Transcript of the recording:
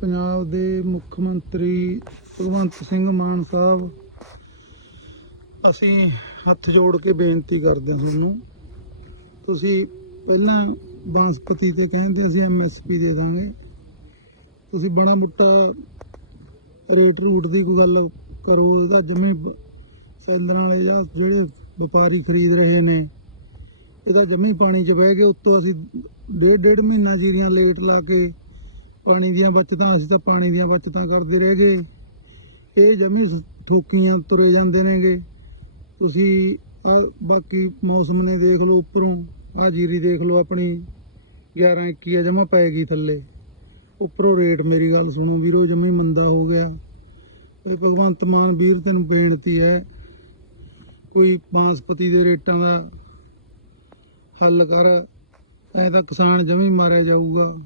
ਪੰਜਾਬ ਦੇ ਮੁੱਖ ਮੰਤਰੀ ਭਗਵੰਤ ਸਿੰਘ ਮਾਨ ਸਾਹਿਬ, ਅਸੀਂ ਹੱਥ ਜੋੜ ਕੇ ਬੇਨਤੀ ਕਰਦੇ ਹਾਂ ਤੁਹਾਨੂੰ। ਤੁਸੀਂ ਪਹਿਲਾਂ ਬਾਂਸਪਤੀ ਤੇ ਕਹਿੰਦੇ ਅਸੀਂ ਐਮਐਸਪੀ ਦੇ ਦਾਂਗੇ। ਤੁਸੀਂ ਬੜਾ ਮੁੱਟਾ ਰੇਟ ਰੂਟ ਦੀ ਕੋਈ ਗੱਲ ਕਰੋ ਇਹਦਾ ਜਮੇ ਸੈਲਰਾਂ ਵਾਲੇ ਜਾਂ ਜਿਹੜੇ ਵਪਾਰੀ ਖਰੀਦ ਰਹੇ ਨੇ, ਇਹਦਾ ਜਮੀ ਪਾਣੀ 'ਚ ਬਹਿ ਕੇ ਉੱਤੋਂ ਅਸੀਂ ਡੇਢ ਡੇਢ ਮਹੀਨਾ ਜੀਰੀਆਂ ਲੇਟ ਲਾ ਕੇ ਪਾਣੀ ਦੀਆਂ ਬਚਤਾਂ, ਅਸੀਂ ਤਾਂ ਪਾਣੀ ਦੀਆਂ ਬਚਤਾਂ ਕਰਦੇ ਰਹਿ ਗਏ। ਇਹ ਜਮੀ ਠੋਕੀਆਂ ਤੁਰੇ ਜਾਂਦੇ ਨੇਗੇ। ਤੁਸੀਂ ਆ ਬਾਕੀ ਮੌਸਮ ਨੇ ਦੇਖ ਲਓ ਉੱਪਰੋਂ। ਆ ਜੀਰੀ ਦੇਖ ਲਓ ਆਪਣੀ। 11 21 ਜਮਾ ਪੈ ਗਈ ਥੱਲੇ। ਉੱਪਰੋਂ ਰੇਟ ਮੇਰੀ ਗੱਲ ਸੁਣੋ ਵੀਰੋ, ਜਮੀ ਮੰਦਾ ਹੋ ਗਿਆ। ਇਹ ਭਗਵੰਤ ਮਾਨ ਵੀਰ, ਤੈਨੂੰ ਬੇਨਤੀ ਹੈ, ਕੋਈ ਬਾਂਸਪਤੀ ਦੇ ਰੇਟਾਂ ਦਾ ਹੱਲ ਕਰ। ਐ ਤਾਂ ਕਿਸਾਨ ਜਮੀ ਮਾਰਿਆ ਜਾਊਗਾ।